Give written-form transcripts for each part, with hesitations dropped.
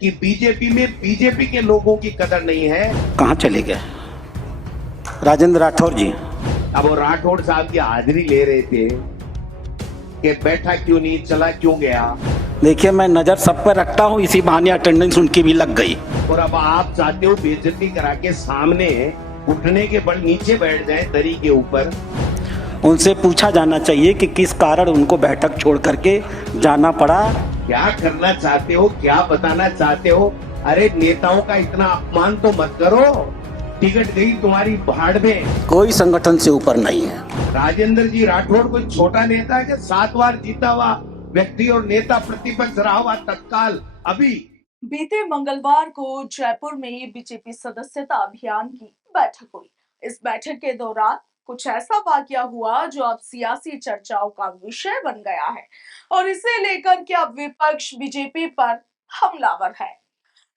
कि बीजेपी में बीजेपी के लोगों की कदर नहीं है। कहाँ चले गए राजेंद्र राठौर जी? अब वो राठौड़ साहब की हाजिरी ले रहे थे कि बैठा क्यों नहीं, चला क्यों गया। देखिए, मैं नज़र सब पर रखता हूँ, इसी बहाने अटेंडेंस उनकी भी लग गई। और अब आप चाहते हो बेइज्जती करा के सामने उठने के बल नीचे बैठ जाए दरी के ऊपर। उनसे पूछा जाना चाहिए कि किस कारण उनको बैठक छोड़ करके जाना पड़ा। क्या करना चाहते हो, क्या बताना चाहते हो? अरे नेताओं का इतना अपमान तो मत करो। टिकट गई तुम्हारी भाड़ में। कोई संगठन से ऊपर नहीं है। राजेंद्र जी राठौड़ कोई छोटा नेता है कि 7 बार जीता हुआ व्यक्ति और नेता प्रतिपक्ष रहा हुआ तत्काल। अभी बीते मंगलवार को जयपुर में बीजेपी सदस्यता अभियान की बैठक हुई। इस बैठक के दौरान कुछ ऐसा वाकया हुआ जो अब सियासी चर्चाओं का विषय बन गया है और इसे लेकर के अब विपक्ष बीजेपी पर हमलावर है।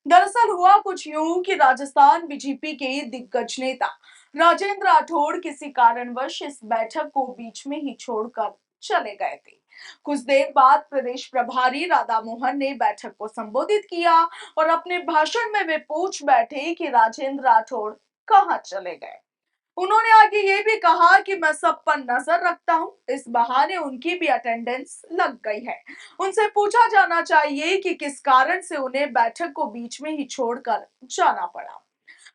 दरअसल हुआ कुछ यूं कि राजस्थान बीजेपी के दिग्गज नेता राजेंद्र राठौड़ किसी कारणवश इस बैठक को बीच में ही छोड़कर चले गए थे। कुछ देर बाद प्रदेश प्रभारी राधा मोहन ने बैठक को संबोधित किया और अपने भाषण में वे पूछ बैठे कि राजेंद्र राठौड़ कहां चले गए। उन्होंने आगे ये भी कहा कि मैं सब पर नजर रखता हूं, इस बहाने उनकी भी अटेंडेंस लग गई है। उनसे पूछा जाना चाहिए कि किस कारण से उन्हें बैठक को बीच में ही छोड़कर जाना पड़ा।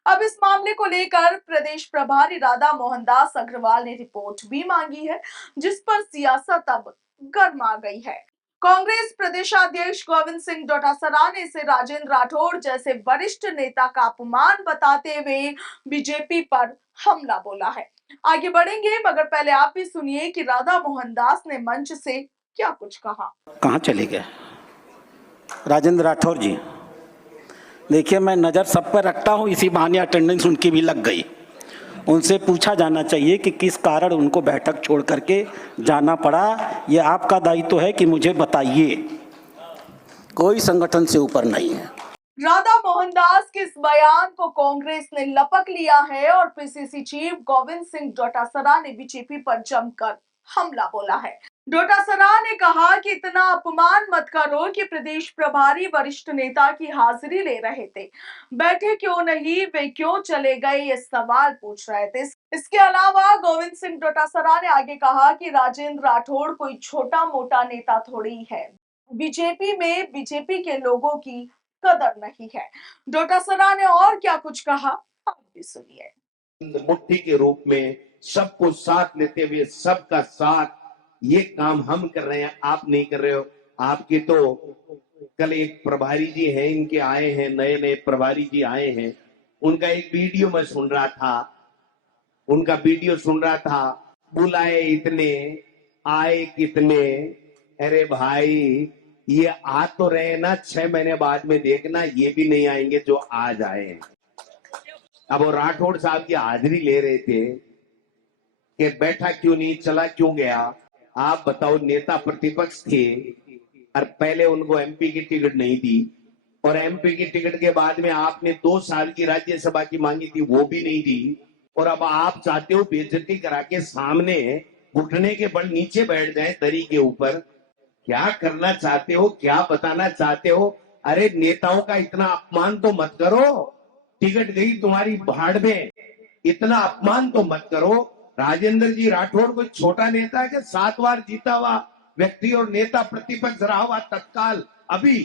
अब इस मामले को लेकर प्रदेश प्रभारी राधा मोहनदास अग्रवाल ने रिपोर्ट भी मांगी है, जिस पर सियासत अब गर्मा गई है। कांग्रेस प्रदेशाध्यक्ष गोविंद सिंह डोटासरा ने इसे राजेंद्र राठौड़ जैसे वरिष्ठ नेता का अपमान बताते हुए बीजेपी पर हमला बोला है। आगे बढ़ेंगे, मगर पहले आप भी सुनिए कि राधा मोहनदास ने मंच से क्या कुछ कहा। कहाँ चले गए राजेंद्र राठौर जी? देखिए, मैं नज़र सब पर रखता हूँ, इसी बहाने अटेंडेंस उनकी भी लग गई। उनसे पूछा जाना चाहिए कि किस कारण उनको बैठक छोड़ करके जाना पड़ा। ये आपका दायित्व है कि मुझे बताइए। कोई संगठन से ऊपर नहीं है। राधा मोहनदास के इस बयान को कांग्रेस ने लपक लिया है और पीसीसी चीफ गोविंद सिंह डोटासरा ने बीजेपी पर जमकर हमला बोला है। डोटासरा ने कहा कि इतना अपमान मत करो कि प्रदेश प्रभारी वरिष्ठ नेता की हाजिरी ले रहे थे, बैठे क्यों नहीं, वे क्यों चले गए, ये सवाल पूछ रहे थे। इसके अलावा गोविंद सिंह डोटासरा ने आगे कहा कि राजेंद्र राठौड़ कोई छोटा मोटा नेता थोड़ी है, बीजेपी में बीजेपी के लोगों की कदर नहीं है। डोटासरा ने और क्या कुछ कहा, आप भी सुनिए। मुट्ठी के रूप में सबको साथ लेते हुए सबका साथ, ये काम हम कर रहे हैं, आप नहीं कर रहे हो। आपके तो कल एक प्रभारी जी हैं, इनके आए हैं, नए नए प्रभारी जी आए हैं, उनका एक वीडियो मैं सुन रहा था, बुलाए इतने आए कितने। अरे भाई, ये आ तो रहे ना, 6 महीने बाद में देखना ये भी नहीं आएंगे जो आज आए हैं। अब वो राठौड़ साहब की हाजिरी ले रहे थे कि बैठा क्यों नहीं, चला क्यों गया। आप बताओ, नेता प्रतिपक्ष थे और पहले उनको एमपी की टिकट नहीं दी, और एमपी की टिकट के बाद में आपने 2 साल की राज्यसभा की मांगी थी, वो भी नहीं दी। और अब आप चाहते हो बेइज्जती करा के सामने घुटने के बल नीचे बैठ जाए दरी के ऊपर। क्या करना चाहते हो, क्या बताना चाहते हो? अरे नेताओं का इतना अपमान तो मत करो। टिकट गई तुम्हारी भाड़ में, इतना अपमान तो मत करो। राजेंद्र जी राठौड़ कोई छोटा नेता है कि 7 बार जीता हुआ व्यक्ति और नेता प्रतिपक्ष रहा हुआ तत्काल अभी।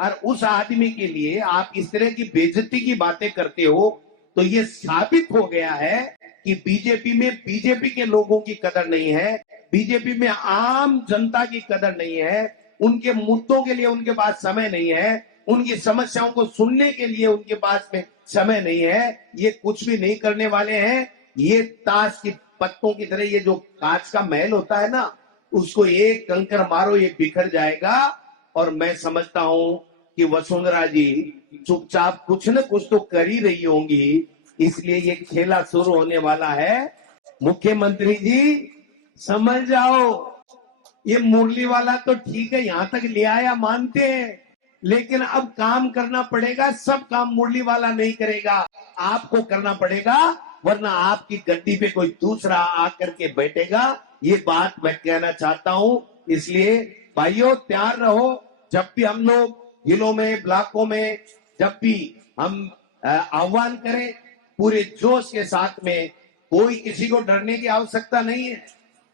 और उस आदमी के लिए आप इस तरह की बेइज्जती की बातें करते हो, तो ये साबित हो गया है कि बीजेपी में बीजेपी के लोगों की कदर नहीं है, बीजेपी में आम जनता की कदर नहीं है। उनके मुद्दों के लिए उनके पास समय नहीं है, उनकी समस्याओं को सुनने के लिए उनके पास में समय नहीं है। ये कुछ भी नहीं करने वाले हैं। ये ताश की पत्तों की तरह, ये जो कांच का महल होता है ना, उसको एक कंकर मारो ये बिखर जाएगा। और मैं समझता हूं कि वसुंधरा जी चुपचाप कुछ न कुछ तो कर ही रही होंगी, इसलिए ये खेला शुरू होने वाला है। मुख्यमंत्री जी समझ जाओ, ये मुरली वाला तो ठीक है, यहां तक ले आया मानते हैं, लेकिन अब काम करना पड़ेगा। सब काम मुरली वाला नहीं करेगा, आपको करना पड़ेगा, वरना आपकी गद्दी पे कोई दूसरा आकर के बैठेगा। ये बात मैं कहना चाहता हूं। इसलिए भाइयों तैयार रहो, जब भी हम लोग जिलों में, ब्लॉकों में जब भी हम आह्वान करें, पूरे जोश के साथ में, कोई किसी को डरने की आवश्यकता नहीं है।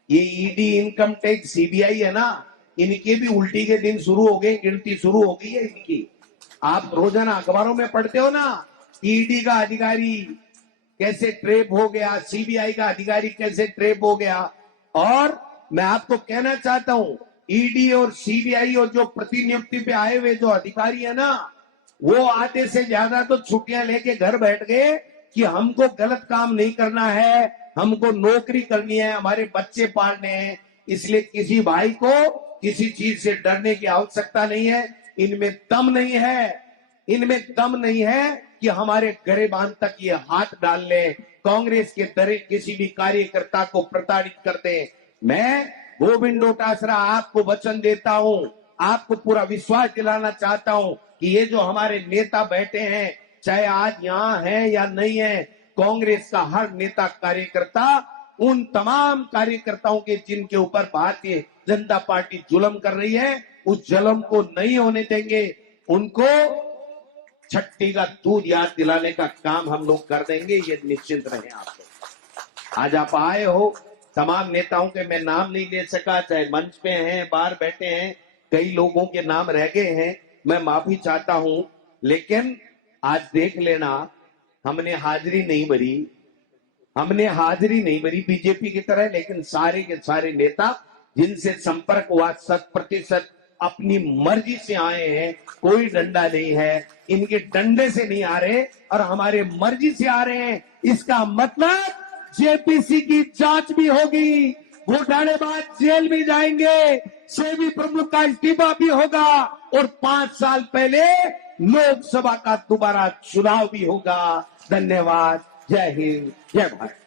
ये ईडी, इनकम टैक्स, सीबीआई है ना, इनके भी उल्टी के दिन शुरू हो गए, गिनती शुरू हो गई है इनकी। आप रोजाना अखबारों में पढ़ते हो ना, ईडी का अधिकारी कैसे ट्रेप हो गया, सीबीआई का अधिकारी कैसे ट्रेप हो गया। और मैं आपको कहना चाहता हूं, ईडी और सीबीआई और जो प्रतिनियुक्ति पे आए हुए जो अधिकारी है ना, वो आधे से ज्यादा तो छुट्टियां लेके घर बैठ गए कि हमको गलत काम नहीं करना है, हमको नौकरी करनी है, हमारे बच्चे पालने हैं। इसलिए किसी भाई को किसी चीज से डरने की आवश्यकता नहीं है। इनमें दम नहीं है, इनमें दम नहीं है कि हमारे गरिबान तक ये हाथ डाल ले, कांग्रेस के दरे किसी भी कार्यकर्ता को प्रताड़ित करते। मैं गोविंद डोटासरा आपको वचन देता हूं, आपको पूरा विश्वास दिलाना चाहता हूं कि ये जो हमारे नेता बैठे हैं, चाहे आज यहाँ है या नहीं है, कांग्रेस का हर नेता कार्यकर्ता उन तमाम कार्यकर्ताओं के जिनके ऊपर भारतीय जनता पार्टी जुल्म कर रही है, उस जुल्म को नहीं होने देंगे। उनको छट्टी का दूध याद दिलाने का काम हम लोग कर देंगे, ये निश्चिंत रहे आप लोग। आज आप आए हो, तमाम नेताओं के मैं नाम नहीं ले सका, चाहे मंच पे हैं, बाहर बैठे हैं, कई लोगों के नाम रह गए हैं, मैं माफी चाहता हूं। लेकिन आज देख लेना, हमने हाजिरी नहीं भरी, हमने हाजिरी नहीं भरी बीजेपी की तरह, लेकिन सारे के सारे नेता जिनसे संपर्क हुआ 100% अपनी मर्जी से आए हैं, कोई डंडा नहीं है, इनके डंडे से नहीं आ रहे और हमारे मर्जी से आ रहे हैं। इसका मतलब जेपीसी की जांच भी होगी, घोटालेबाज जेल भी जाएंगे, सेबी प्रमुख का इस्तीफा भी होगा और 5 साल पहले लोकसभा का दोबारा चुनाव भी होगा। धन्यवाद। जय हिंद, जय भारत।